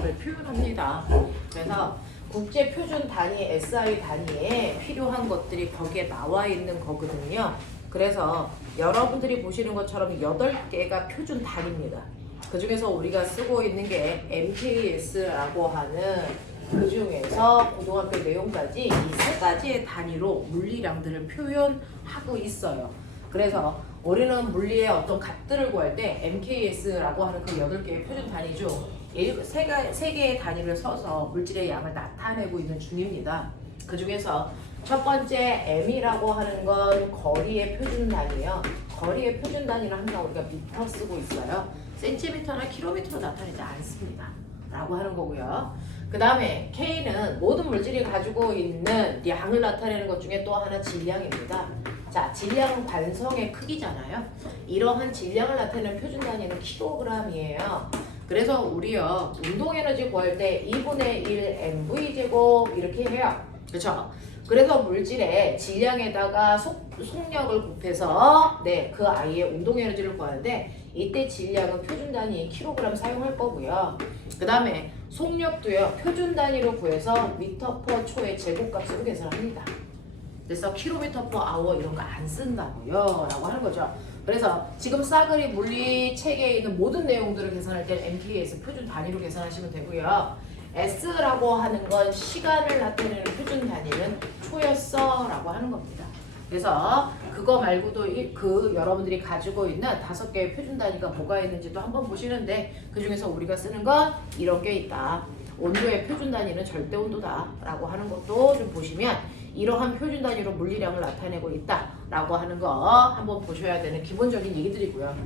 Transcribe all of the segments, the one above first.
물리량을 표현합니다. 그래서 국제 표준 단위 SI 단위에 필요한 것들이 거기에 나와 있는 거거든요. 그래서 여러분들이 보시는 것처럼 8개가 표준 단위입니다. 그 중에서 우리가 쓰고 있는 게 MKS라고 하는 그 중에서 고등학교 내용까지 이 3가지의 단위로 물리량들을 표현하고 있어요. 그래서 우리는 물리의 어떤 값들을 구할 때 MKS라고 하는 그 8개의 표준 단위 중 3개의 단위를 써서 물질의 양을 나타내고 있는 중입니다. 그 중에서 첫 번째 M이라고 하는 건 거리의 표준 단위예요. 거리의 표준 단위는 항상 우리가 미터 쓰고 있어요. 센티미터나 킬로미터로 나타내지 않습니다. 라고 하는 거고요. 그 다음에 K는 모든 물질이 가지고 있는 양을 나타내는 것 중에 또 하나 질량입니다. 자, 질량은 관성의 크기잖아요. 이러한 질량을 나타내는 표준 단위는 킬로그램이에요. 그래서 우리요 운동에너지 구할 때 2분의 1 mv제곱 이렇게 해요. 그렇죠? 그래서 물질의 질량에다가 속력을 곱해서 그 아이의 운동에너지를 구하는데 이때 질량은 표준 단위 킬로그램 사용할 거고요. 그 다음에 속력도요 표준 단위로 구해서 미터 퍼 초의 제곱값으로 계산합니다. 그래서 킬로미터 퍼 아워 이런 거 안 쓴다고요 라고 하는 거죠. 그래서 지금 싸그리 물리 책에 있는 모든 내용들을 계산할 때 MKS 표준 단위로 계산하시면 되고요. S라고 하는 건 시간을 나타내는 표준 단위는 초였어 라고 하는 겁니다. 그래서 그거 말고도 여러분들이 가지고 있는 5개의 표준 단위가 뭐가 있는지도 한번 보시는데 그 중에서 우리가 쓰는 건 이런 게 있다. 온도의 표준 단위는 절대 온도다 라고 하는 것도 좀 보시면 이러한 표준 단위로 물리량을 나타내고 있다 라고 하는 거 한번 보셔야 되는 기본적인 얘기들이고요.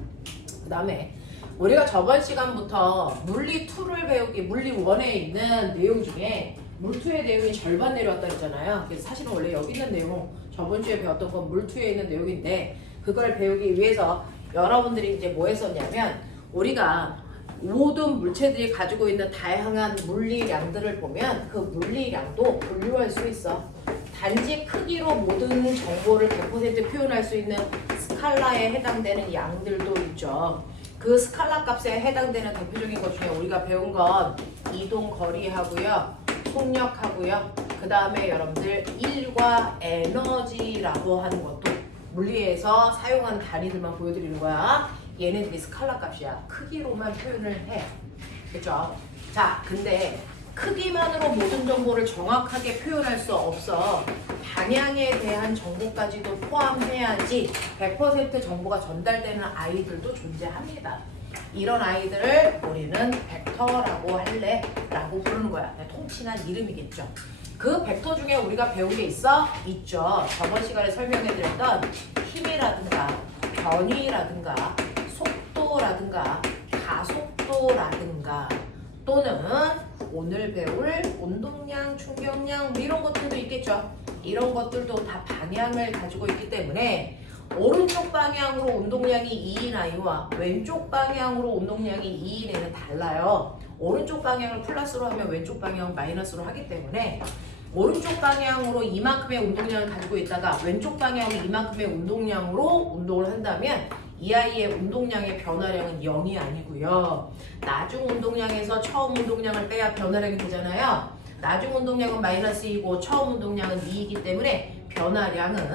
그 다음에 우리가 저번 시간부터 물리 2를 배우기, 물리 1에 있는 내용 중에 물 2의 내용이 절반 내려왔다 했잖아요. 그래서 사실은 원래 여기 있는 내용, 저번 주에 배웠던 건 물 2에 있는 내용인데 그걸 배우기 위해서 여러분들이 이제 뭐 했었냐면 우리가 모든 물체들이 가지고 있는 다양한 물리량들을 보면 그 물리량도 분류할 수 있어. 단지 크기로 모든 정보를 100% 표현할 수 있는 스칼라에 해당되는 양들도 있죠. 그 스칼라 값에 해당되는 대표적인 것 중에 우리가 배운 건 이동 거리하고요, 속력하고요, 그 다음에 여러분들 일과 에너지라고 하는 것도 물리에서 사용하는 단위들만 보여드리는 거야. 얘네들이 스칼라 값이야. 크기로만 표현을 해. 그쵸? 자, 근데 크기만으로 모든 정보를 정확하게 표현할 수 없어. 방향에 대한 정보까지도 포함해야지 100% 정보가 전달되는 아이들도 존재합니다. 이런 아이들을 우리는 벡터라고 할래? 라고 부르는 거야. 통칭한 이름이겠죠. 그 벡터 중에 우리가 배운 게 있죠. 저번 시간에 설명해드렸던 힘이라든가 변위라든가 속도라든가 가속도라든가 또는 오늘 배울 운동량, 충격량 이런 것들도 있겠죠. 이런 것들도 다 방향을 가지고 있기 때문에 오른쪽 방향으로 운동량이 2인 아이와 왼쪽 방향으로 운동량이 2인 애는 달라요. 오른쪽 방향을 플러스로 하면 왼쪽 방향은 마이너스로 하기 때문에 오른쪽 방향으로 이만큼의 운동량을 가지고 있다가 왼쪽 방향으로 이만큼의 운동량으로 운동을 한다면 이 아이의 운동량의 변화량은 0이 아니고요. 나중 운동량에서 처음 운동량을 빼야 변화량이 되잖아요. 나중 운동량은 마이너스이고 처음 운동량은 2이기 때문에 변화량은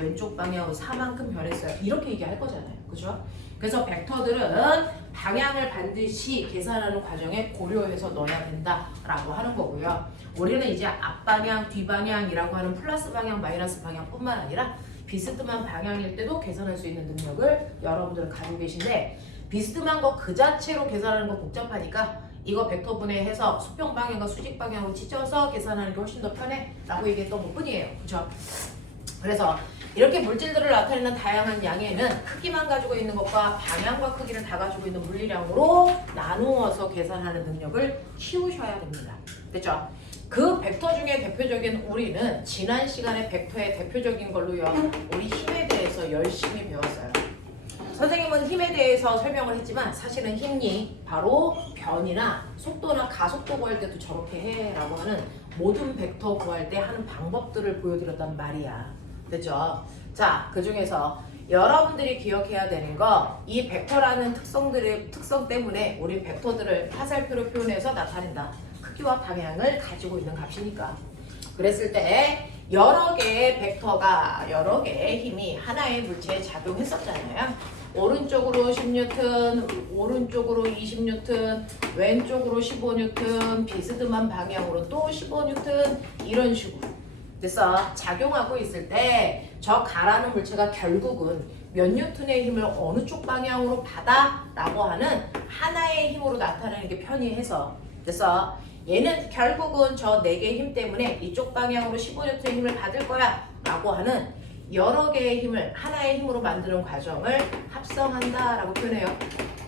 왼쪽 방향으로 4만큼 변했어요. 이렇게 얘기할 거잖아요. 그죠? 그래서 벡터들은 방향을 반드시 계산하는 과정에 고려해서 넣어야 된다라고 하는 거고요. 우리는 이제 앞방향, 뒷방향이라고 하는 플러스 방향, 마이너스 방향뿐만 아니라 비스듬한 방향일 때도 계산할 수 있는 능력을 여러분들은 가지고 계신데 비스듬한 거 그 자체로 계산하는 거 복잡하니까 이거 벡터 분해해서 수평 방향과 수직 방향으로 찢어서 계산하는 게 훨씬 더 편해 라고 얘기했던 것 뿐이에요. 그렇죠? 그래서 이렇게 물질들을 나타내는 다양한 양에는 크기만 가지고 있는 것과 방향과 크기를 다 가지고 있는 물리량으로 나누어서 계산하는 능력을 키우셔야 됩니다. 됐죠? 그 벡터 중에 대표적인 우리는 지난 시간에 벡터의 대표적인 걸로요. 우리 힘에 대해서 열심히 배웠어요. 선생님은 힘에 대해서 설명을 했지만 사실은 힘이 바로 변이나 속도나 가속도 구할 때도 저렇게 해 라고 하는 모든 벡터 구할 때 하는 방법들을 보여드렸단 말이야. 됐죠? 자, 그 중에서 여러분들이 기억해야 되는 거, 이 벡터라는 특성 때문에 우리 벡터들을 화살표로 표현해서 나타낸다. 크기와 방향을 가지고 있는 값이니까. 그랬을 때 여러 개의 벡터가 여러 개의 힘이 하나의 물체에 작용했었잖아요. 오른쪽으로 10뉴턴, 오른쪽으로 20뉴턴, 왼쪽으로 15뉴턴, 비스듬한 방향으로 또 15뉴턴 이런 식으로. 그래서 작용하고 있을 때 저 가라는 물체가 결국은 몇 뉴턴의 힘을 어느 쪽 방향으로 받아? 라고 하는 하나의 힘으로 나타내는 게 편의해서. 그래서 얘는 결국은 저 4개의 힘 때문에 이쪽 방향으로 15뉴턴의 힘을 받을 거야 라고 하는 여러 개의 힘을 하나의 힘으로 만드는 과정을 합성한다 라고 표현해요.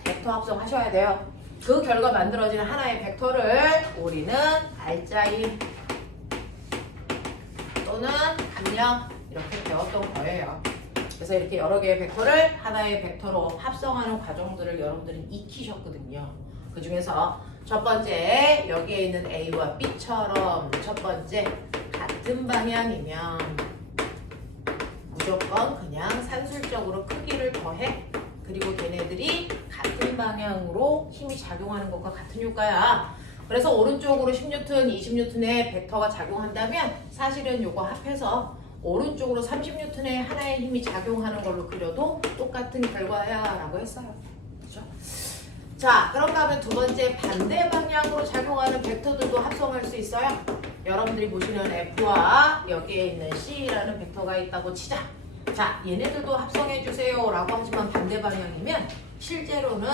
벡터 합성하셔야 돼요. 그 결과 만들어지는 하나의 벡터를 우리는 알짜임 또는 분명 이렇게 배웠던 거예요. 그래서 이렇게 여러 개의 벡터를 하나의 벡터로 합성하는 과정들을 여러분들은 익히셨거든요. 그 중에서 첫 번째 여기에 있는 A와 B처럼 첫 번째 같은 방향이면 무조건 그냥 산술적으로 크기를 더해. 그리고 걔네들이 같은 방향으로 힘이 작용하는 것과 같은 효과야. 그래서 오른쪽으로 10뉴턴, 20뉴턴의 벡터가 작용한다면 사실은 요거 합해서 오른쪽으로 30뉴턴의 하나의 힘이 작용하는 걸로 그려도 똑같은 결과야 라고 했어요. 그렇죠? 자, 그런가 하면 두 번째 반대 방향으로 작용하는 벡터들도 합성할 수 있어요. 여러분들이 보시는 F와 여기에 있는 C라는 벡터가 있다고 치자. 자, 얘네들도 합성해 주세요 라고 하지만 반대 방향이면 실제로는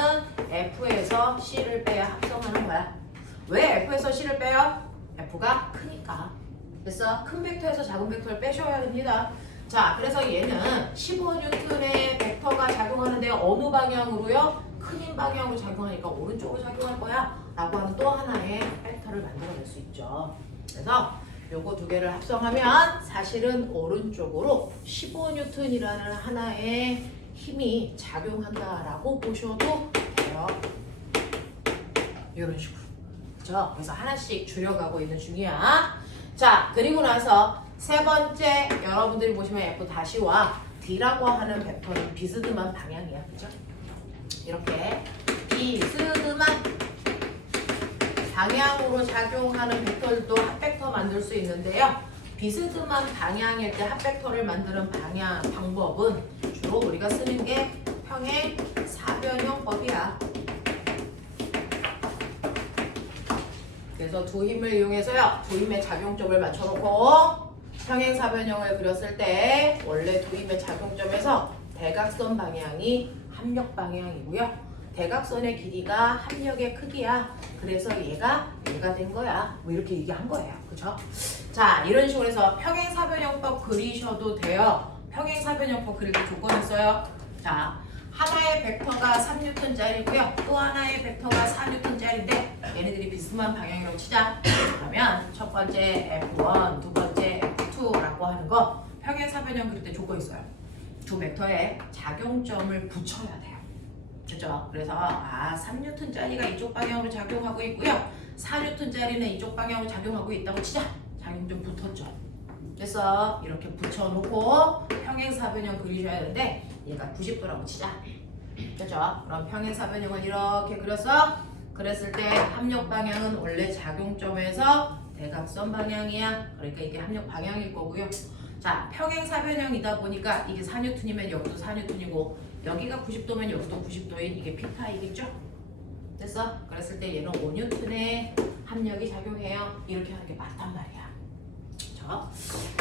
F에서 C를 빼야 합성하는 거야. 왜 F에서 C를 빼요? F가 크니까. 그래서 큰 벡터에서 작은 벡터를 빼셔야 됩니다. 자, 그래서 얘는 15뉴턴의 벡터가 작용하는데 어느 방향으로요? 큰 힘 방향으로 작용하니까 오른쪽으로 작용할 거야 라고 하는 또 하나의 벡터를 만들어낼 수 있죠. 그래서 요거 두 개를 합성하면 사실은 오른쪽으로 15뉴턴이라는 하나의 힘이 작용한다라고 보셔도 돼요. 이런 식으로. 그렇죠? 그래서 하나씩 줄여가고 있는 중이야. 자, 그리고 나서 세 번째 여러분들이 보시면 F-와 D라고 하는 벡터는 비스듬한 방향이야. 그죠? 이렇게 비스듬한 방향으로 작용하는 벡터들도 합벡터 만들 수 있는데요. 비스듬한 방향일 때 합벡터를 만드는 방법은 주로 우리가 쓰는 게 평행 사변형법이야. 그래서 두 힘을 이용해서요. 두 힘의 작용점을 맞춰놓고 평행사변형을 그렸을 때 원래 두 힘의 작용점에서 대각선 방향이 합력 방향이고요. 대각선의 길이가 합력의 크기야. 그래서 얘가 된 거야. 뭐 이렇게 얘기한 거예요. 그죠? 자, 이런 식으로 해서 평행사변형법 그리셔도 돼요. 평행사변형법 그릴 때 조건을 써요. 자, 하나의 벡터가 3뉴턴짜리고요. 또 하나의 벡터가 4뉴턴짜리인데 얘네들이 비스듬한 방향이라고 치자. 그러면 첫 번째 F1, 두 번째 F2라고 하는 거 평행사변형 그릴 때 조건 있어요. 두 벡터에 작용점을 붙여야 돼요. 그죠? 그래서 3뉴턴짜리가 이쪽 방향으로 작용하고 있고요. 4뉴턴짜리는 이쪽 방향으로 작용하고 있다고 치자. 작용점 붙었죠. 그래서 이렇게 붙여놓고 평행사변형 그리셔야 되는데 얘가 90도라고 치자. 그죠? 그럼 평행사변형을 이렇게 그려서 그랬을 때 합력 방향은 원래 작용점에서 대각선 방향이야. 그러니까 이게 합력 방향일 거고요. 자, 평행사변형이다 보니까 이게 4뉴턴이면 여기도 4뉴턴이고 여기가 90도면 여기도 90도인 이게 P파이겠죠? 됐어? 그랬을 때 얘는 5뉴턴의 합력이 작용해요. 이렇게 하는 게 맞단 말이야. 그렇죠?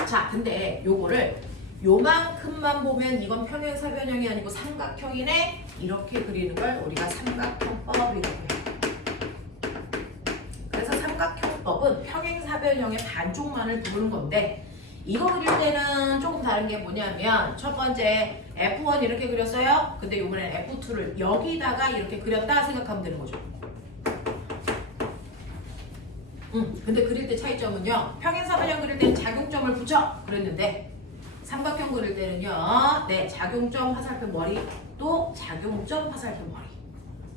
자, 근데 요거를 요만큼만 보면 이건 평행사변형이 아니고 삼각형이네. 이렇게 그리는 걸 우리가 삼각형법이라고 해요. 그래서 삼각형법은 평행사변형의 반쪽만을 부르는 건데 이거 그릴 때는 조금 다른 게 뭐냐면 첫 번째 F1 이렇게 그렸어요. 근데 이번엔 F2를 여기다가 이렇게 그렸다 생각하면 되는 거죠. 근데 그릴 때 차이점은요. 평행사변형 그릴 때는 작용점을 붙여 그랬는데 삼각형 그릴 때는요. 네, 작용점 화살표 머리 또 작용점 화살표 머리.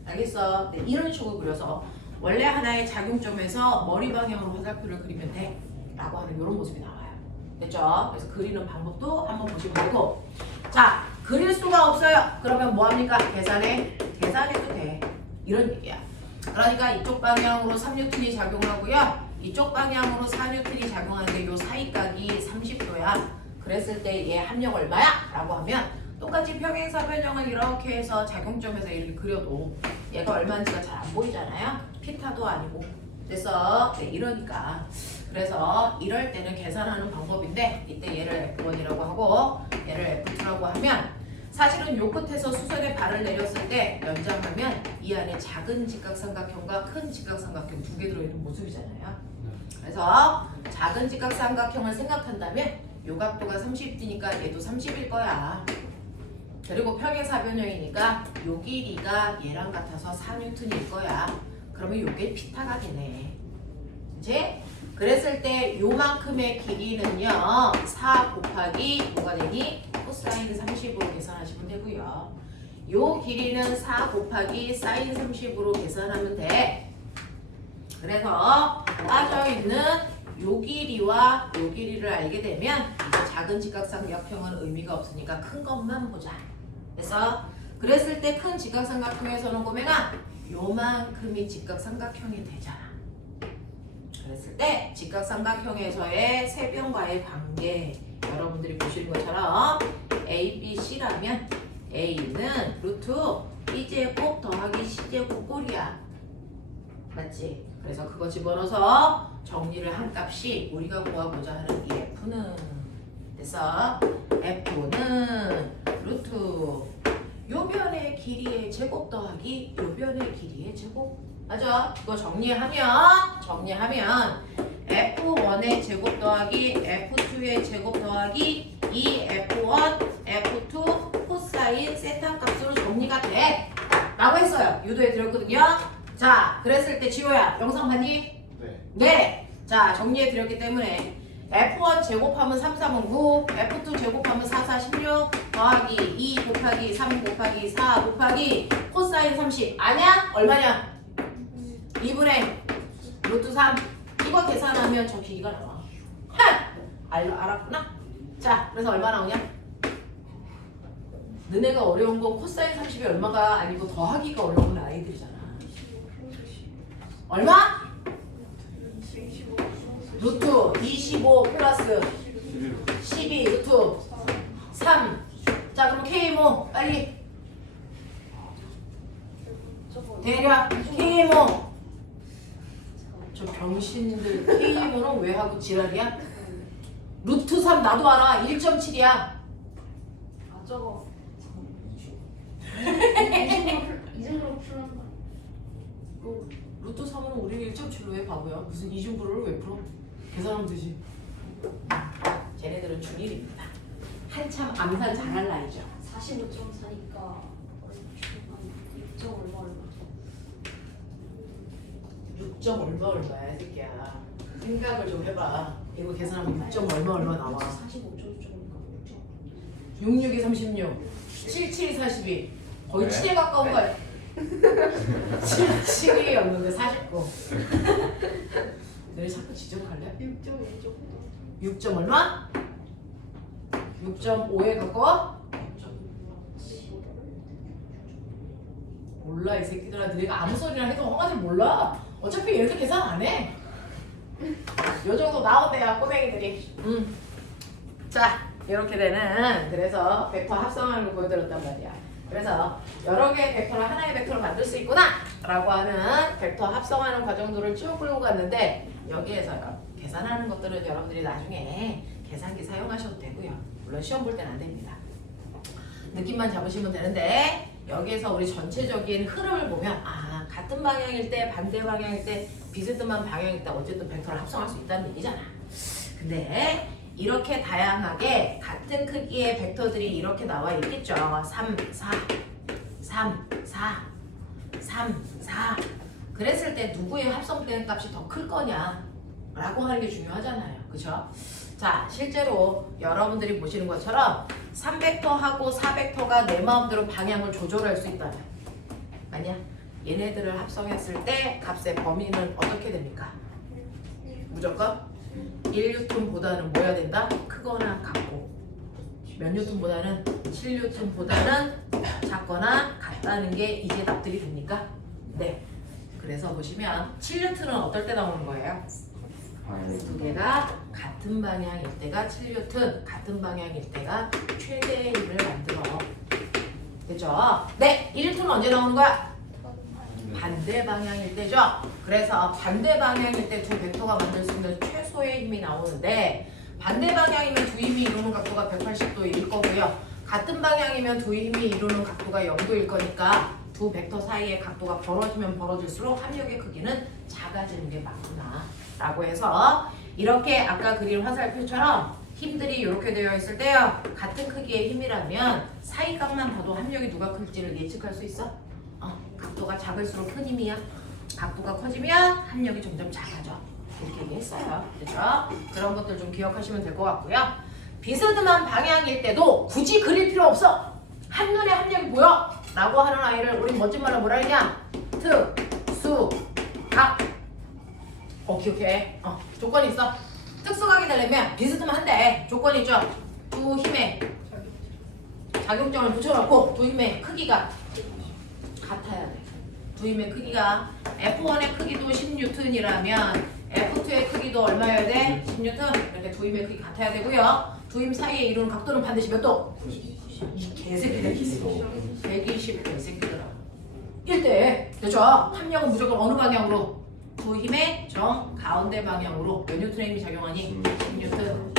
알겠어? 네, 이런 식으로 그려서 원래 하나의 작용점에서 머리 방향으로 화살표를 그리면 돼 라고 하는 이런 모습이 나와요. 됐죠? 그래서 그리는 방법도 한번 보시면 되고 자, 그릴 수가 없어요. 그러면 뭐합니까? 계산해도 돼. 이런 얘기야. 그러니까 이쪽 방향으로 3N이 작용하고요. 이쪽 방향으로 4N이 작용하는데 요 사이각이 30도야. 그랬을 때 얘 합력 얼마야? 라고 하면 똑같이 평행사변형을 이렇게 해서 작용점에서 이렇게 그려도 얘가 얼마인지가 잘 안 보이잖아요. 피타도 아니고. 그래서 네, 이러니까. 그래서 이럴 때는 계산하는 방법인데 이때 얘를 F1이라고 하고 얘를 F2라고 하면 사실은 요 끝에서 수선에 발을 내렸을 때 연장하면 이 안에 작은 직각삼각형과 큰 직각삼각형 두 개 들어있는 모습이잖아요. 그래서 작은 직각삼각형을 생각한다면 요 각도가 30D니까 얘도 30일 거야. 그리고 평행사변형이니까 요 길이가 얘랑 같아서 4N일 거야. 그러면 요게 피타가 되네. 이제 그랬을 때 요만큼의 길이는요 4 곱하기 뭐가 되니? 코사인 30으로 계산하시면 되고요. 요 길이는 4 곱하기 사인 30으로 계산하면 돼. 그래서 빠져있는 요 길이와 요 길이를 알게 되면 이제 작은 직각삼각형은 의미가 없으니까 큰 것만 보자. 그래서 그랬을 때 큰 직각삼각형에서는 보면은 요만큼이 직각삼각형이 되잖아. 그랬을 때 직각삼각형에서의 세변과의 관계 여러분들이 보시는 것처럼 A, B, C라면 A는 루트 B제곱 더하기 C제곱 꼴이야. 맞지? 그래서 그거 집어넣어서 정리를 한 값이 우리가 구하고자 하는 이 F는 그래서 F는 루트 요 변의 길이의 제곱 더하기 요 변의 길이의 제곱. 맞아? 이거 정리하면 F1의 제곱 더하기 F2의 제곱 더하기 2F1, F2 코사인 세타 값으로 정리가 돼 라고 했어요. 유도해 드렸거든요. 자, 그랬을 때 지호야 영상 봤니? 네. 자, 정리해 드렸기 때문에 F1 제곱하면 3, 3은 9, F2 제곱하면 4, 4, 16 더하기 2 곱하기 3 곱하기 4 곱하기 코사인 30 아냐? 얼마냐? 2분의 루트 3 이거 계산하면 저 길이가 나와. 알았구나? 자, 그래서 얼마 나오냐? 너네가 어려운 건 코사인 30이 얼마가 아니고 더하기가 어려운 아이들이잖아. 얼마? 루트 25 플러스 12 루트 3. 자, 그럼 K모 빨리 대략 K모. 저 병신들 K모는 왜 하고 지랄이야? 루트 3 나도 알아. 1.7이야. 아 저거 이 정도로 푸는 거. 루트 3은 우리 1.7로 해 바보야. 무슨 이중구를 왜 풀어? 계산하면 되지. 쟤네들은 중1입니다. 한참 암산 잘할 나이죠. 45.4니까 6점 얼마 얼마죠? 6점 얼마야 이 새끼야. 생각을 좀 해봐. 이거 계산하면 6점 얼마 나와. 45.6점이니까 66이 36 77이 42 거의 7에 가까운 거야. 77이었는데 49. 너네 자꾸 지적할래? 6.1점 6점 얼마? 6.5에 가까워? 몰라 이 새끼들아. 너네가 아무 소리나 해도 헝아들 몰라. 어차피 이렇게 계산 안 해. 요 정도 나온대요 꼬맹이들이. 자, 이렇게 되는 그래서 벡터 합성하는 걸 보여드렸단 말이야. 그래서 여러 개의 벡터를 하나의 벡터로 만들 수 있구나 라고 하는 벡터 합성하는 과정들을 쭉 끌고 갔는데 여기에서요 계산하는 것들은 여러분들이 나중에 계산기 사용하셔도 되고요. 물론 시험 볼 때는 안 됩니다. 느낌만 잡으시면 되는데 여기에서 우리 전체적인 흐름을 보면 아 같은 방향일 때 반대 방향일 때 비스듬한 방향일 때 어쨌든 벡터를 합성할 수 있다는 얘기잖아. 근데 이렇게 다양하게 같은 크기의 벡터들이 이렇게 나와 있겠죠. 3, 4, 3, 4, 3, 4 그랬을 때 누구의 합성되는 값이 더 클 거냐 라고 하는 게 중요하잖아요. 그쵸? 자, 실제로 여러분들이 보시는 것처럼 3벡터하고 4벡터가 내 마음대로 방향을 조절할 수 있다면 맞냐? 얘네들을 합성했을 때 값의 범위는 어떻게 됩니까? 무조건 1N보다는 뭐 해야 된다? 크거나 같고 몇 뉴턴보다는 7뉴턴보다는 작거나 같다는 게 이제 납득이 됩니까? 네. 그래서 보시면 7뉴턴은 어떨 때 나오는 거예요? 두 개가 같은 방향일 때가 7뉴턴, 같은 방향일 때가 최대의 힘을 만들어. 됐죠? 네, 1뉴턴은 언제 나오는 거야? 반대 방향일 때죠. 그래서 반대 방향일 때 두 벡터가 만들 수 있는 최소의 힘이 나오는데 반대 방향이면 두 힘이 이루는 각도가 180도일 거고요. 같은 방향이면 두 힘이 이루는 각도가 0도일 거니까 두 벡터 사이의 각도가 벌어지면 벌어질수록 합력의 크기는 작아지는 게 맞구나 라고 해서 이렇게 아까 그린 화살표처럼 힘들이 이렇게 되어 있을 때요. 같은 크기의 힘이라면 사이각만 봐도 합력이 누가 클지를 예측할 수 있어? 각도가 작을수록 큰 힘이야. 각도가 커지면 합력이 점점 작아져. 이렇게 얘기했어요. 그렇죠? 그런 것들 좀 기억하시면 될 것 같고요. 비스듬한 방향일 때도 굳이 그릴 필요 없어. 한눈에 합력이 보여. 라고 하는 아이를 우리 멋진 말로 뭐라 했냐? 특, 수, 각. 기억해. 조건이 있어. 특수각이 되려면 비스듬한데 조건이 있죠. 두 힘에 작용점을 붙여놓고 두 힘의 크기가 같아야 돼. 두 힘의 크기가 F1의 크기도 10뉴턴이라면 F2의 크기도 얼마여야 돼? 10뉴턴. 이렇게 두 힘의 크기 같아야 되고요. 두 힘 사이에 이루는 각도는 반드시 몇 도? 이 개새끼들 120 개새끼들아. 1대 됐죠? 합력은 무조건 어느 방향으로? 두 힘의 정 가운데 방향으로 몇 뉴턴의 힘이 작용하니? 10뉴턴.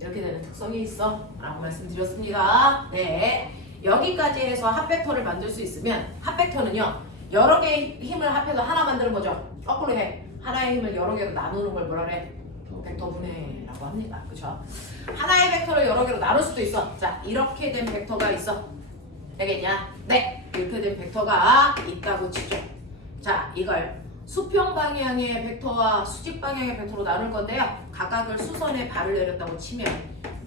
이렇게 되는 특성이 있어 라고 말씀드렸습니다. 네, 여기까지 해서 합벡터를 만들 수 있으면 합벡터는요 여러 개의 힘을 합해서 하나 만드는 거죠. 거꾸로 해. 하나의 힘을 여러 개로 나누는 걸 뭐라 그래? 벡터 분해라고 합니다. 그쵸? 하나의 벡터를 여러 개로 나눌 수도 있어. 자, 이렇게 된 벡터가 있어. 알겠냐? 네, 이렇게 된 벡터가 있다고 치죠. 자, 이걸 수평 방향의 벡터와 수직 방향의 벡터로 나눌 건데요. 각각을 수선에 발을 내렸다고 치면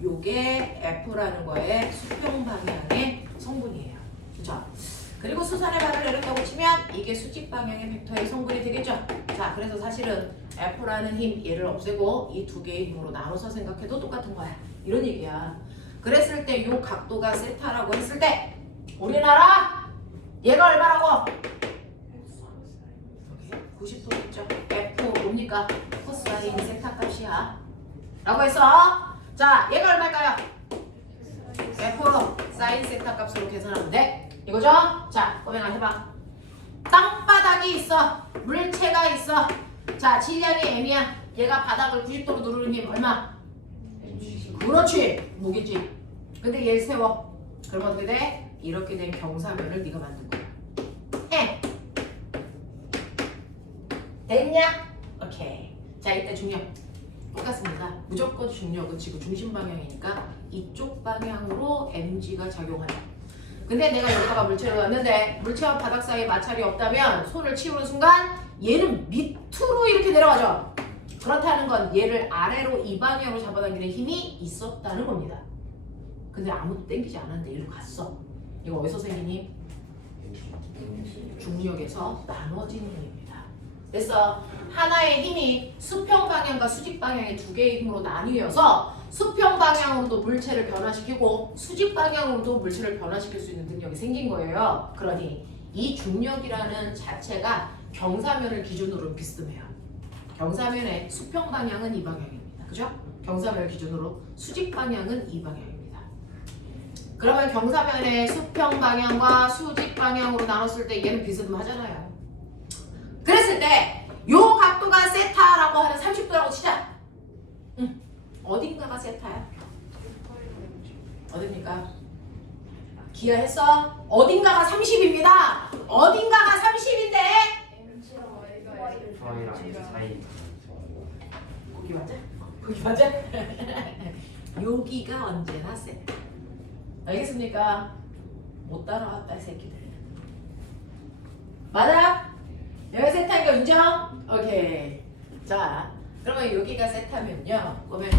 요게 F라는 거의 수평 방향의 성분이에요. 그쵸? 그리고 수선에 발을 내렸다고 치면 이게 수직 방향의 벡터의 성분이 되겠죠. 자, 그래서 사실은 F라는 힘 얘를 없애고 이 두 개의 힘으로 나눠서 생각해도 똑같은 거야. 이런 얘기야. 그랬을 때 요 각도가 세타라고 했을 때 우리나라 얘가 얼마라고? 90도겠죠. F 뭡니까? 코사인 세타 값이야. 라고 해서 자, 얘가 얼마일까요? F 사인 세타 값으로 계산하면 돼. 이거죠? 자, 꼬맹아 해봐. 땅바닥이 있어. 물체가 있어. 자, 질량이 m이야. 얘가 바닥을 90도로 누르는 힘 얼마? 그렇지. 무게지. 근데 얘 세워. 그럼 어떻게 돼? 이렇게 된 경사면을 네가 만든 거야. 됐냐? 오케이. 자, 이때 중력. 똑같습니다. 무조건 중력은 지구 중심 방향이니까 이쪽 방향으로 mg가 작용한다. 근데 내가 여기다가 물체를 놨는데 물체와 바닥 사이에 마찰이 없다면 손을 치우는 순간 얘는 밑으로 이렇게 내려가죠. 그렇다는 건 얘를 아래로 이 방향으로 잡아당기는 힘이 있었다는 겁니다. 근데 아무도 당기지 않았는데 이리로 갔어. 이거 어디서 생긴 힘? 중력에서 나눠지는 힘입니다. 그래서 하나의 힘이 수평 방향과 수직 방향의 두 개의 힘으로 나뉘어서 수평 방향으로도 물체를 변화시키고 수직 방향으로도 물체를 변화시킬 수 있는 능력이 생긴 거예요. 그러니 이 중력이라는 자체가 경사면을 기준으로 비스듬해요. 경사면의 수평 방향은 이 방향입니다. 그죠? 경사면을 기준으로 수직 방향은 이 방향입니다. 그러면 경사면의 수평 방향과 수직 방향으로 나눴을 때 얘는 비스듬하잖아요. 그랬을 때 요 각도가 세타라고 하는 30도라고 치자. 어딘가가 세타야? 어딥니까? 기하했어? 어딘가가 30입니다. 어딘가가 30인데 저희랑 사이. 거기 맞아? 거기 맞아? 여기가 언제나 세타. 알겠습니까? 못 따라왔다 새끼들. 맞아? 여기 세타니까 인정? 오케이. 자, 그러면 여기가 세타면요. 보면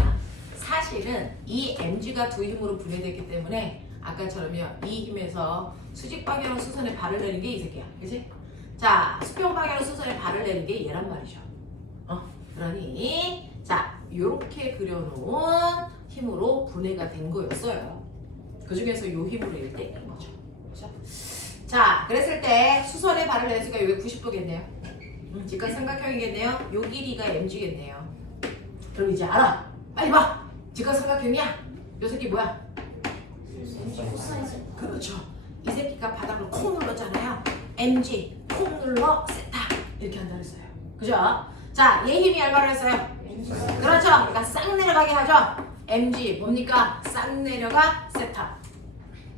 사실은 이 mg가 두 힘으로 분해됐기 때문에 아까처럼요. 이 힘에서 수직 방향으로 수선에 발을 내는 게 이 새끼야. 그치? 자, 수평 방향으로 수선에 발을 내는 게 얘란 말이죠. 그러니 자, 요렇게 그려놓은 힘으로 분해가 된 거였어요. 그 중에서 요 힘으로 얘를 땡긴 거죠. 그렇죠? 자, 그랬을 때 수선의 발을 내니까 여기 90도겠네요. 직각삼각형이겠네요. 요 길이가 mg겠네요. 그럼 이제 알아. 빨리 봐. 직각삼각형이야. 요 새끼 뭐야? 코사인 그렇죠. 이 새끼가 바닥을 콩 눌렀잖아요. mg 콩 눌러 세타 이렇게 한다 그랬어요. 그죠? 자, 얘 힘이 얼마나 했어요? 그렇죠. 그러니까 싹 내려가게 하죠. mg 뭡니까? 싹 내려가 세타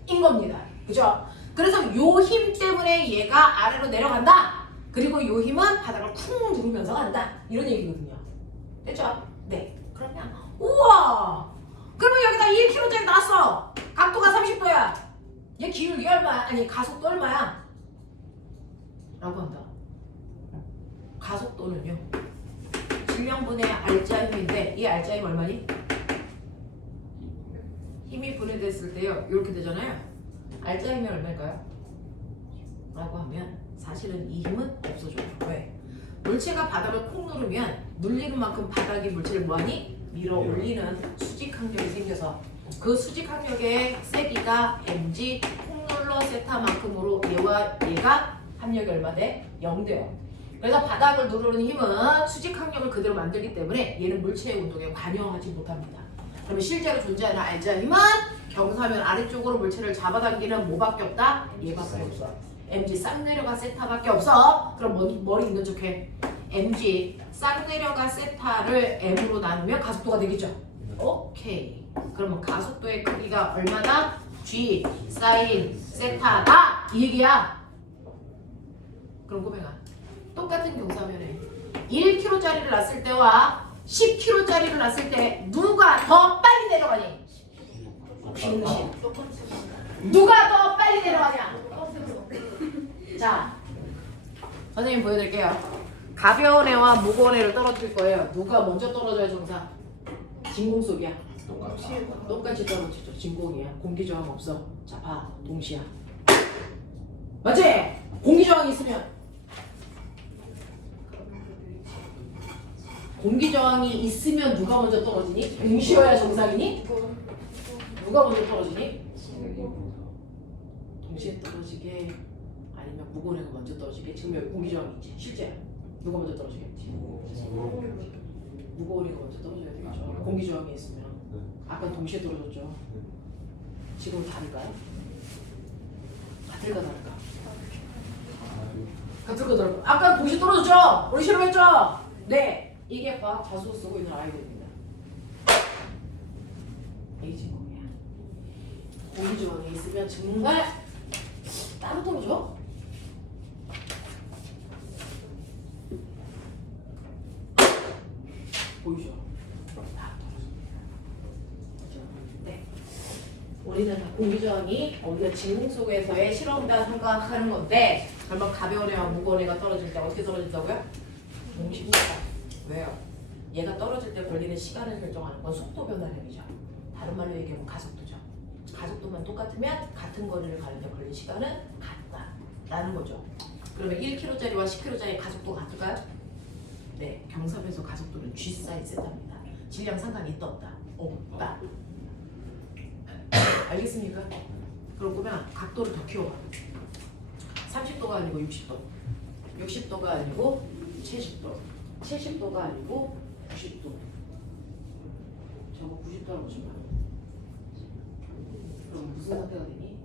인 겁니다. 그죠? 그래서 요 힘 때문에 얘가 아래로 내려간다. 그리고 요 힘은 바닥을 쿵 누르면서 간다. 이런 얘기거든요. 됐죠? 네. 그러면 우와! 그러면 여기다 1kg짜리 나왔어. 각도가 30도야. 얘 기울기 얼마야? 아니 가속도 얼마야? 라고 한다. 가속도는요. 질량분의 알자 힘인데 이 알자 힘 얼마니? 힘이 분해됐을 때요. 이렇게 되잖아요. 알자 힘이 얼마일까요? 라고 하면 사실은 이 힘은 없어져요. 왜? 물체가 바닥을 콕 누르면 눌리는 만큼 바닥이 물체를 뭐하니? 밀어 올리는 수직 항력이 생겨서 그 수직 항력의 세기가 mg 콕 눌러 세타만큼으로 얘와 얘가 합력이 얼마 돼? 0돼요. 그래서 바닥을 누르는 힘은 수직 항력을 그대로 만들기 때문에 얘는 물체의 운동에 관여하지 못합니다. 그러면 실제로 존재하는 알자 힘은 경사면 아래쪽으로 물체를 잡아당기는 뭐밖에 없다? 얘밖에 없어. mg 싹 내려가 세타밖에 없어. 그럼 머리 있는 척해. mg 싹 내려가 세타를 m으로 나누면 가속도가 되겠죠? 오케이. 그러면 가속도의 크기가 얼마다? g 사인 세타다 이 얘기야. 그럼 꼬맹아 똑같은 경사면에 1kg짜리를 놨을 때와 10kg짜리를 놨을 때 누가 더 빨리 내려가니? 빙신. 누가 더 빨리 내려가냐? 자, 선생님 보여드릴게요. 가벼운 애와 무거운 애를 떨어뜨릴 거예요. 누가 먼저 떨어져야 정사? 진공 속이야. 똑같이 떨어지죠. 진공이야. 공기 저항 없어. 자, 봐. 동시야. 맞지? 공기 저항이 있으면 공기 저항이 있으면 누가 먼저 떨어지니? 동시여야 정상이니? 누가 먼저 떨어지니? 동시에 떨어지게 아니면 무거운 애가 먼저 떨어지게. 지금 여기 공기 저항이 있지. 실제 누가 먼저 떨어지겠지? 무거운 애가 먼저 떨어져야 되겠죠. 공기 저항이 있으면. 아까 동시에 떨어졌죠. 지금 다를까요? 같을까 다를까? 같을까 다를까? 아까 동시에 떨어졌죠? 우리 실험했죠? 네. 이게 과학 자수 쓰고 있는 아이들입니다. 이 친구야. 공기 저항이 있으면 정말 따로 떨어져? 보이죠? 따로 떨어집니다. 그렇죠? 네. 우리는 공기 저항이 우리가 진공 속에서의 실험과 생각하는 건데, 그러면 가벼운 애와 무거운 애가 떨어질 때 어떻게 떨어진다고요? 동시입니다. 왜요? 얘가 떨어질 때 걸리는 시간을 결정하는 건 속도 변화량이죠. 다른 말로 얘기하면 가속도죠. 가속도만 똑같으면 같은 거리를 가는 데 걸린 시간은 같다라는 거죠. 그러면 1km짜리와 10km짜리 가속도가 같을까요? 네, 경사면서 가속도는 G 사인 세타입니다. 질량 상관이 있다 없다? 없다. 알겠습니까? 그럼 보면 각도를 더 키워봐. 30도가 아니고 60도, 60도가 아니고 70도, 70도가 아니고 90도. 저거 90도라고 보지 마. 그럼 무슨 상태가 되니?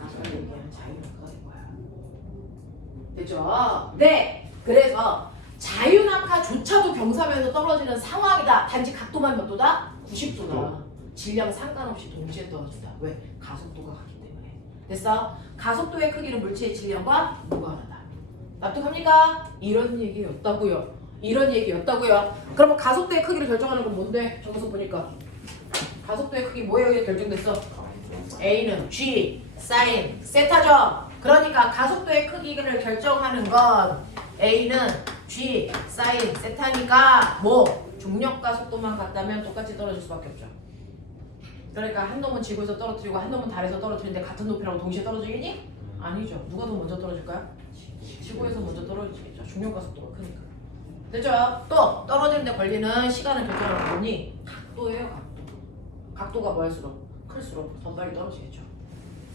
가속도에 의한 자유낙하가 된 거야. 됐죠? 네! 그래서 자유낙하조차도 경사면에서 떨어지는 상황이다. 단지 각도만 몇 도다? 90도다. 질량 상관없이 동시에 떨어진다. 왜? 가속도가 같기 때문에. 됐어? 가속도의 크기는 물체의 질량과 무관하다. 납득합니까? 이런 얘기였다고요. 이런 얘기였다고요. 그러면 가속도의 크기를 결정하는 건 뭔데? 저기서 보니까 가속도의 크기 뭐에 결정됐어? A는 G 사인 세타죠. 그러니까 가속도의 크기를 결정하는 건 A는 G 사인 세타니까 뭐 중력과 속도만 같다면 똑같이 떨어질 수밖에 없죠. 그러니까 한 놈은 지구에서 떨어뜨리고 한 놈은 달에서 떨어뜨리는데 같은 높이라고 동시에 떨어지겠니? 아니죠. 누가 더 먼저 떨어질까요? 지구에서 먼저 떨어지겠죠. 중력과 속도가 크니까. 됐죠? 또 떨어지는데 걸리는 시간을 결정하는 거니 각도예요. 각도. 각도가 뭐할수록 클수록 전발이 떨어지겠죠.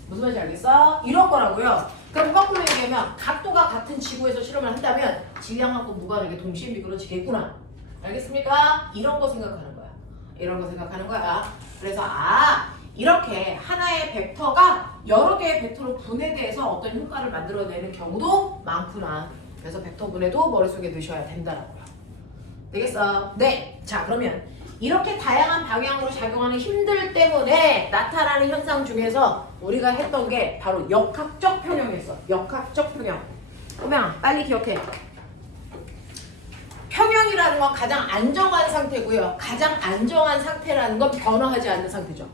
무슨 말인지 알겠어? 이런 거라고요. 그럼 거꾸로 얘기하면 각도가 같은 지구에서 실험을 한다면 질량하고 무관하게 동시에 미끄러지겠구나. 알겠습니까? 이런 거 생각하는 거야. 이런 거 생각하는 거야. 그래서 이렇게 하나의 벡터가 여러 개의 벡터로 분해돼서 어떤 효과를 만들어내는 경우도 많구나. 그래서 벡터 분해도 머릿속에 넣으셔야 된다라고요. 되겠어? 네. 자, 그러면 이렇게 다양한 방향으로 작용하는 힘들 때문에 나타나는 현상 중에서 우리가 했던 게 바로 역학적 평형이었어. 역학적 평형. 그러면 빨리 기억해. 평형이라는 건 가장 안정한 상태고요. 가장 안정한 상태라는 건 변화하지 않는 상태죠.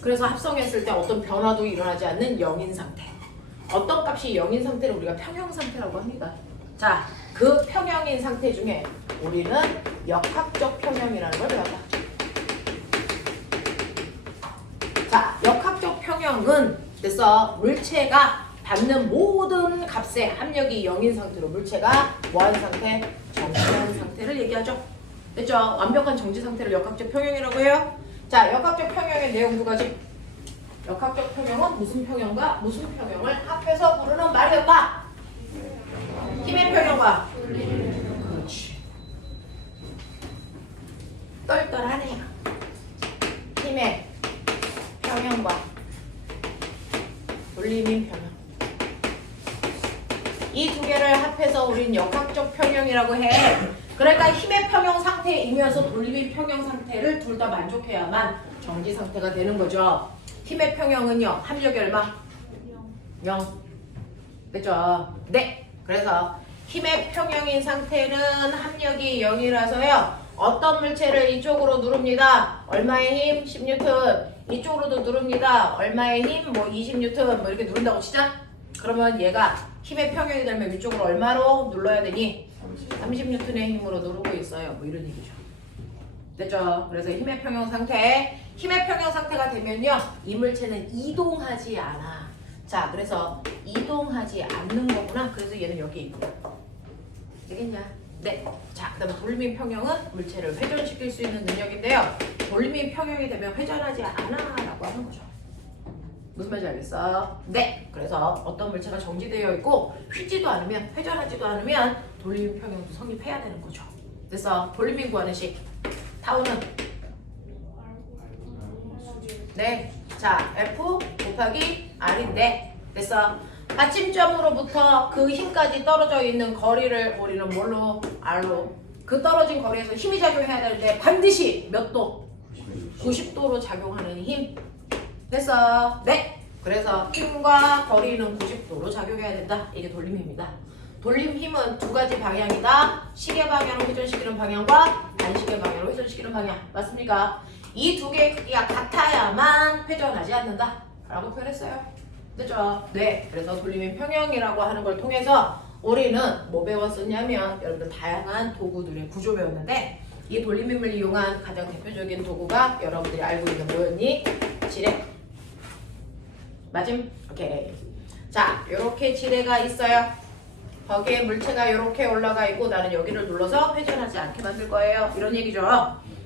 그래서 합성했을 때 어떤 변화도 일어나지 않는 0인 상태. 어떤 값이 0인 상태를 우리가 평형 상태라고 합니다. 자, 그 평형인 상태 중에 우리는 역학적 평형이라는 걸 배웠다. 자, 역학적 평형은 그래서 물체가 받는 모든 값의 합력이 0인 상태로 물체가 뭐한 상태? 정지한 상태를 얘기하죠. 됐죠? 완벽한 정지 상태를 역학적 평형이라고 해요. 자, 역학적 평형의 내용 두 가지. 역학적 평형은 무슨 평형과 무슨 평형을 합해서 부르는 말이었다. 힘의 평형과 그렇지. 똘똘하네요. 힘의 평형과 돌림인 평형. 이 두 개를 합해서 우린 역학적 평형이라고 해. 그러니까 힘의 평형 상태이면서 돌림인 평형 상태를 둘 다 만족해야만 정지 상태가 되는 거죠. 힘의 평형은요, 합력이 얼마? 0. 그죠? 네. 그래서 힘의 평형인 상태는 합력이 0이라서요. 어떤 물체를 이쪽으로 누릅니다. 얼마의 힘? 10N. 이쪽으로도 누릅니다. 얼마의 힘? 뭐 20N. 뭐 이렇게 누른다고 치자. 그러면 얘가 힘의 평형이 되면 위쪽으로 얼마로 눌러야 되니? 30N의 힘으로 누르고 있어요. 뭐 이런 얘기죠. 됐죠? 그래서 힘의 평형 상태. 힘의 평형 상태가 되면요. 이 물체는 이동하지 않아. 자, 그래서 이동하지 않는 거구나. 그래서 얘는 여기 있고. 되겠냐? 네. 자, 그 다음에 돌림 평형은 물체를 회전시킬 수 있는 능력인데요. 돌림 평형이 되면 회전하지 않아 라고 하는 거죠. 무슨 말인지 알겠어? 네. 그래서 어떤 물체가 정지되어 있고 휘지도 않으면 회전하지도 않으면 돌림 평형도 성립해야 되는 거죠. 그래서 돌림 구하는 식. 타우는 네. 자, F 곱하기 R인데 됐어. 받침점으로부터 그 힘까지 떨어져 있는 거리를 우리는 뭘로? R로. 그 떨어진 거리에서 힘이 작용해야 되는데 반드시 몇 도? 90도로 작용하는 힘. 됐어. 네. 그래서 힘과 거리는 90도로 작용해야 된다. 이게 돌림입니다. 돌림 힘은 두 가지 방향이다. 시계 방향으로 회전시키는 방향과 반시계 방향으로 회전시키는 방향. 맞습니까? 이 두 개의 크기가 같아야만 회전하지 않는다. 라고 표현했어요. 됐죠? 네. 그래서 돌림의 평형이라고 하는 걸 통해서 우리는 뭐 배웠었냐면 여러분들 다양한 도구들의 구조 배웠는데 이 돌림힘을 이용한 가장 대표적인 도구가 여러분들이 알고 있는 뭐였니? 지뢰. 맞음? 오케이. 자, 요렇게 지뢰가 있어요. 거기에 물체가 이렇게 올라가 있고 나는 여기를 눌러서 회전하지 않게 만들 거예요. 이런 얘기죠.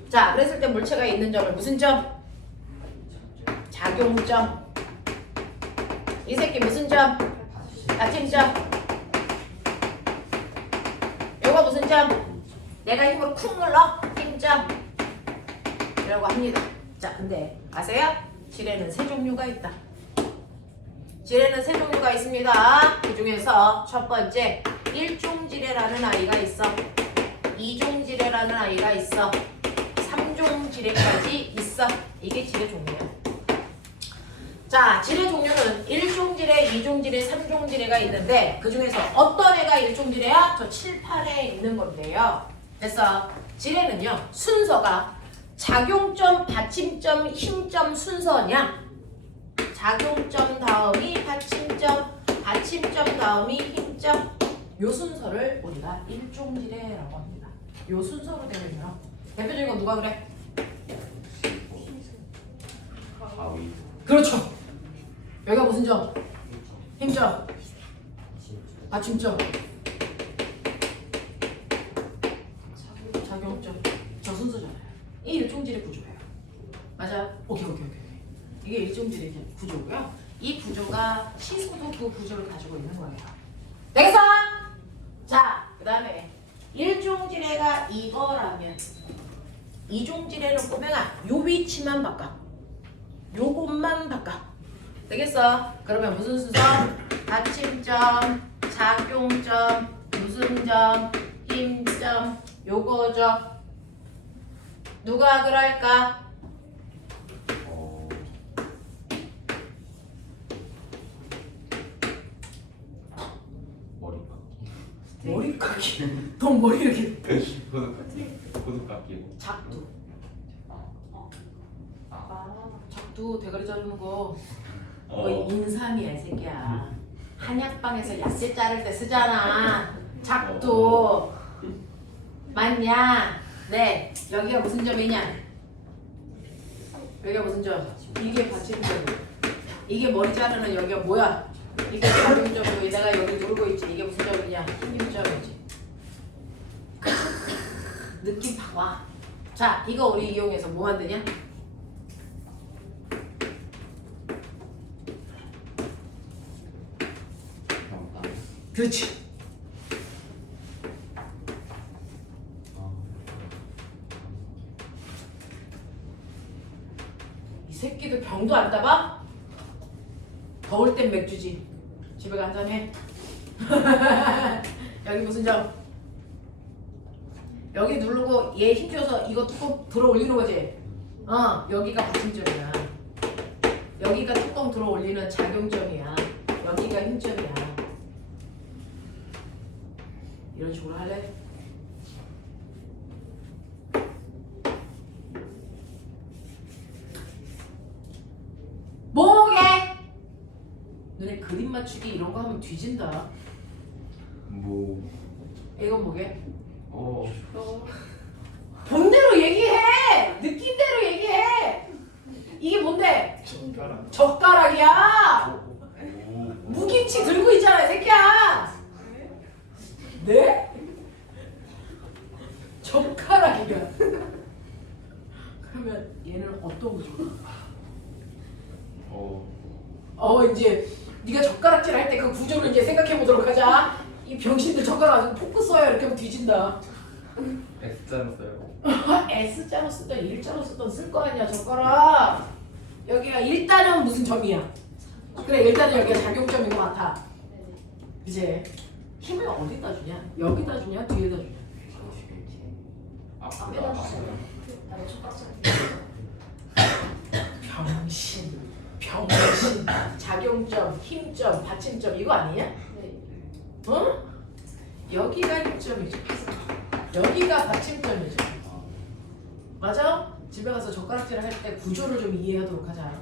자, 그랬을 때 물체가 있는 점을 무슨 점? 작용점. 이 새끼 무슨 점? 받침점. 요거 무슨 점? 내가 힘으로 쿵 눌러? 힘점. 이라고 합니다. 자, 근데 아세요? 지뢰는 세 종류가 있다. 지뢰는 세 종류가 있습니다. 그 중에서 첫 번째, 1종 지뢰라는 아이가 있어. 2종 지뢰라는 아이가 있어. 3종 지뢰까지 있어. 이게 지뢰 종류야. 자, 지뢰 종류는 1종 지뢰, 2종 지뢰, 3종 지뢰가 있는데 그 중에서 어떤 애가 1종 지뢰야? 저 칠판에 있는 건데요. 그래서 지뢰는요, 순서가 작용점, 받침점, 힘점 순서냐? 작용점 다음이 받침점, 받침점 다음이 힘점. 요 순서를 우리가 1종 지뢰라고 합니다. 요 순서로 되면요. 대표적인 건 누가 그래? 가위. 그렇죠. 여기가 무슨 점? 힘점, 받침점, 작용점. 저 순서잖아요. 이 일종지뢰 구조예요. 맞아? 오케이. 이게 일종질의 구조고요. 이 구조가 시소도 그 구조를 가지고 있는 거예요. 되겠어? 자, 그 다음에 일종질의가 이거라면 이종질의를 보면 요 위치만 바꿔. 요것만 바꿔. 되겠어? 그러면 무슨 순서? 받침점, 작용점, 무슨 점, 힘점, 요거죠. 누가 그럴까? 머리 깎기. 넌 머리 이렇게. 구두 깎이고. 작두. 작두 대가리 자르는 거. 거의 인삼이야 이 새끼야. 한약방에서 야채 자를 때 쓰잖아. 작두. 맞냐? 네. 여기가 무슨 점이냐? 여기가 무슨 점? 이게 받침점이고. 이게 머리 자르는 여기가 뭐야? 이게 작용점이고 내가 여기 누르고 있지. 이게 무슨 점이냐? 힘점이지. 느낌 팍 와. 자, 이거 우리 이용해서 뭐 만드냐? 그렇지. 이 새끼들 병도 안 따봐? 더울 땐 맥주지. 집에 가 한잔 해. 여기 무슨 점? 여기 누르고 얘 힘줘서 이거 뚜껑 들어 올리는 거지? 여기가 받침점이야. 여기가 뚜껑 들어 올리는 작용점이야. 여기가 힘점이야. 이런 식으로 할래? 뭐게? 너네 그림 맞추기 이런 거 하면 뒤진다. 뭐. 이건 뭐게? 어. 본대로 얘기해! 느낌대로 얘기해! 이게 뭔데? 젓가락. 젓가락이야! 오. 무김치 들고 있잖아, 이 새끼야! 네? 젓가락이야. 그러면 얘는 어떤 구조야? 이제 네가 젓가락질 할 때 그 구조를 이제 생각해 보도록 하자. 이 병신들 젓가락 아주 포크 써야 이렇게 하면 뒤진다. S자로 써요. S자로 쓰던 일자로 쓰던 쓸 거 아니야 젓가락. 여기가 일단은 무슨 점이야? 그래 일단은 여기가 작용점인 것 같아. 이제 힘을 어디다 주냐? 여기다 주냐? 뒤에다 주냐? 앞에다 주세요. 나도 젓가락 병신 작용점, 힘점, 받침점 이거 아니냐? 네. 어? 여기가 힘점이죠. 여기가 받침점이죠. 맞아? 집에 가서 젓가락질 할 때 구조를 좀 이해하도록 하자.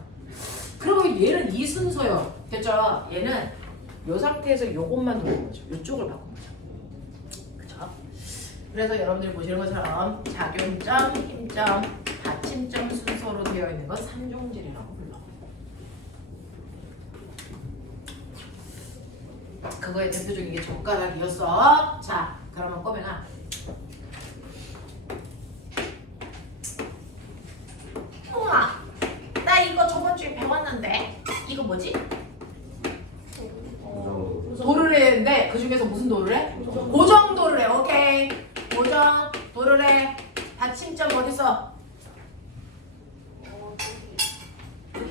그리고 얘는 이 순서요. 됐죠? 얘는 이 상태에서 요것만 돌리는 거죠. 요쪽을 바꾼 거죠. 그쵸? 그래서 여러분들이 보시는 것처럼 작용점, 힘점, 받침점 순서로 되어 있는 건 삼종질이라고 불러. 그거의 대표적인 게 젓가락이었어. 자, 그러면 꼬맹아. 우와, 나 이거 저번 주에 배웠는데 이거 뭐지? 도를 했는데 그 중에서 무슨 도를 해? 고정 도를 해. 오케이. 고정 도를 해. 받침점 어딨어?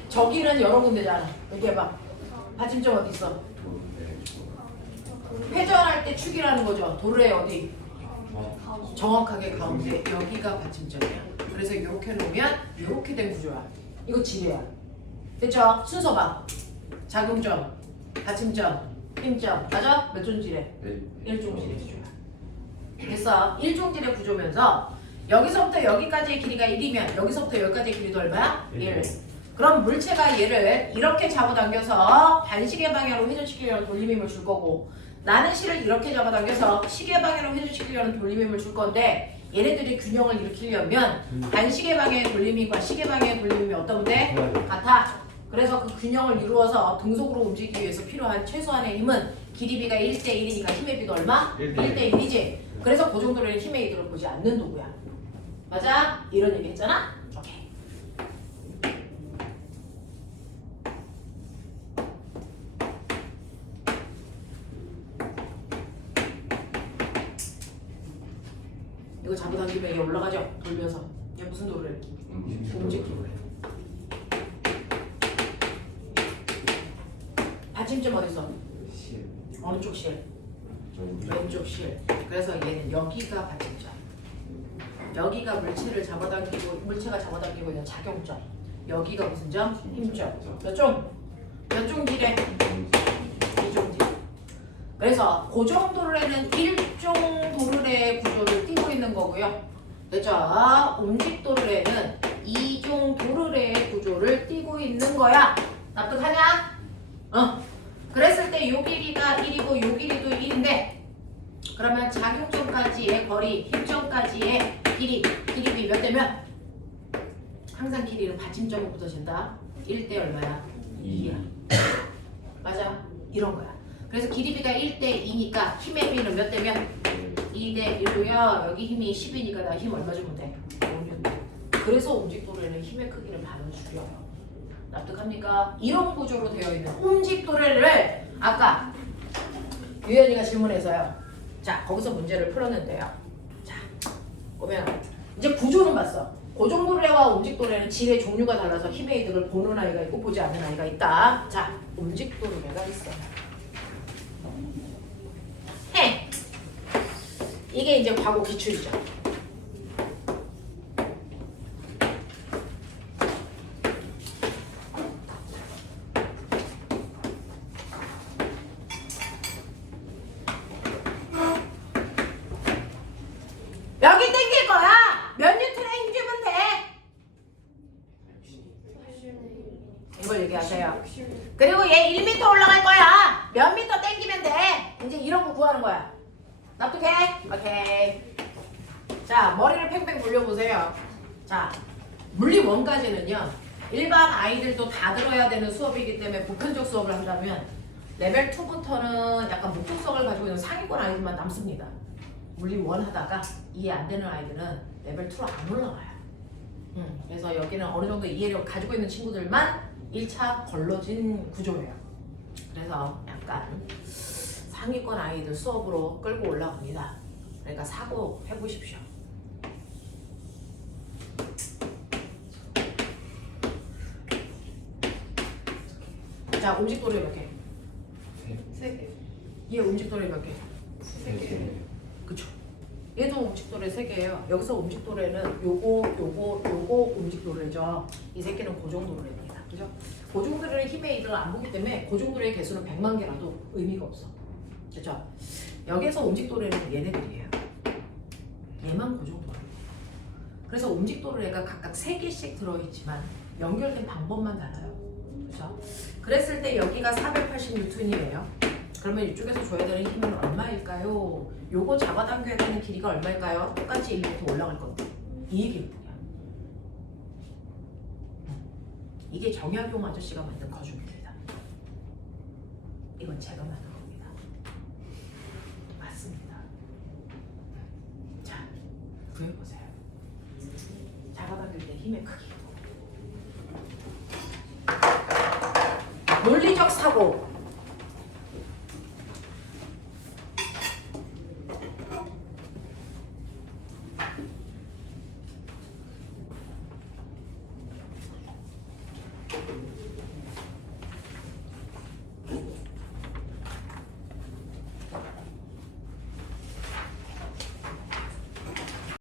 저기는 여러 군데잖아. 얘기해봐. 받침점 어딨어? 회전할 때 축이라는 거죠. 도를 해 어디? 정확하게 가운데. 여기가 받침점이야. 그래서 이렇게 놓으면 이렇게 된 구조야. 이거 지뢰야. 됐죠? 순서 봐. 작용점, 받침점, 힘점. 맞아? 몇 종지래? 일종지래 구조야. 됐어. 일종지래 구조면서 여기서부터 여기까지의 길이가 1이면 여기서부터 여기까지의 길이도 얼마야? 1. 그럼 물체가 얘를 이렇게 잡아당겨서 반시계 방향으로 회전시키려는 돌림힘을 줄 거고 나는 실을 이렇게 잡아당겨서 시계 방향으로 회전시키려는 돌림힘을 줄 건데 얘네들이 균형을 일으키려면 반시계 방향의 돌림힘과 시계 방향의 돌림힘이 어떤데? 같아. 그래서 그 균형을 이루어서 등속으로 움직이기 위해서 필요한 최소한의 힘은 길이 비가 1대1이니까 힘의 비도 얼마? 1대1이지. 그래서 그 정도로는 힘의 이득을 보지 않는 도구야. 맞아? 이런 얘기 했잖아? 오케이. 맞아. 돌려서. 얘 무슨 도르래? 움직 도르래. 받침점 어디 있어? 실. 어느 쪽 실? 왼쪽 실. 그래서 얘는 여기가 받침점. 여기가 물체가 잡아당기고 있는 작용점. 여기가 무슨 점? 힘점. 몇 종? 몇 종질에? 이종질. 그래서 고정 도르래는 일종 도르래 구조를 띠고 있는 거고요. 됐죠? 움직 도르래는 이종 도르래의 구조를 띠고 있는 거야. 납득하냐? 그랬을 때 요 길이가 1이고 요 길이도 1인데 그러면 작용점까지의 거리, 힘점까지의 길이 몇 대면? 항상 길이는 받침점으로 붙어진다. 1대 얼마야? 2야. 맞아. 이런 거야. 그래서 길이비가 1대 2니까 힘의 비는 몇 대면? 2대 1고요. 여기 힘이 10이니까 나 힘 얼마 주면 돼? 5. 그래서 움직도래는 힘의 크기를 반은 줄여요. 납득합니까? 이런 구조로 되어 있는 움직도래를 아까 유연이가 질문해서요. 자, 거기서 문제를 풀었는데요. 자, 보면 이제 구조는 봤어. 고정도래와 움직도래는 질의 종류가 달라서 힘의 이득을 보는 아이가 있고 보지 않는 아이가 있다. 자, 움직도래가 있어. 해. 이게 이제 과거 기출이죠. 여기 당길 거야. 몇 뉴턴에 힘주면 돼. 이걸 얘기하세요. 그리고 얘 1m 올라갈 거야. 몇 미터 당기면 돼. 이제 이런 거 구하는 거야. 납득해? 오케이. 자, 머리를 팽팽 굴려보세요. 자, 물리 1까지는요. 일반 아이들도 다 들어야 되는 수업이기 때문에 보편적 수업을 한다면 레벨 2부터는 약간 목적성을 가지고 있는 상위권 아이들만 남습니다. 물리 1 하다가 이해 안 되는 아이들은 레벨 2로 안 올라가요. 그래서 여기는 어느 정도 이해력을 가지고 있는 친구들만 1차 걸러진 구조예요. 그래서 약간 상위권 아이들 수업으로 끌고 올라갑니다. 그러니까 사고 해보십시오. 자, 움직도래 몇 개? 3개. 얘 움직도래 몇 개? 3개. 그쵸? 얘도 움직도래 3개예요. 여기서 움직도래는 요거 움직도래죠. 이 새끼는 고정도래입니다. 그죠? 고정도래의 힘의 이득을 안 보기 때문에 고정도래의 개수는 100만 개라도 의미가 없어. 그죠? 여기서 움직도래는 얘네들이에요. 얘만 고정도래. 그래서 움직도래가 각각 3개씩 들어있지만 연결된 방법만 달라요. 그죠? 그랬을 때 여기가 480N이에요. 그러면 이쪽에서 줘야 되는 힘은 얼마일까요? 요거 잡아당겨야 되는 길이가 얼마일까요? 똑같이 1m 올라갈 건데 이 얘기거든요. 이게 정약용 아저씨가 만든 거중입니다. 이건 제가 만든 겁니다. 맞습니다. 자, 구해보세요. 잡아당길 때 힘의 크기. 논리적 사고.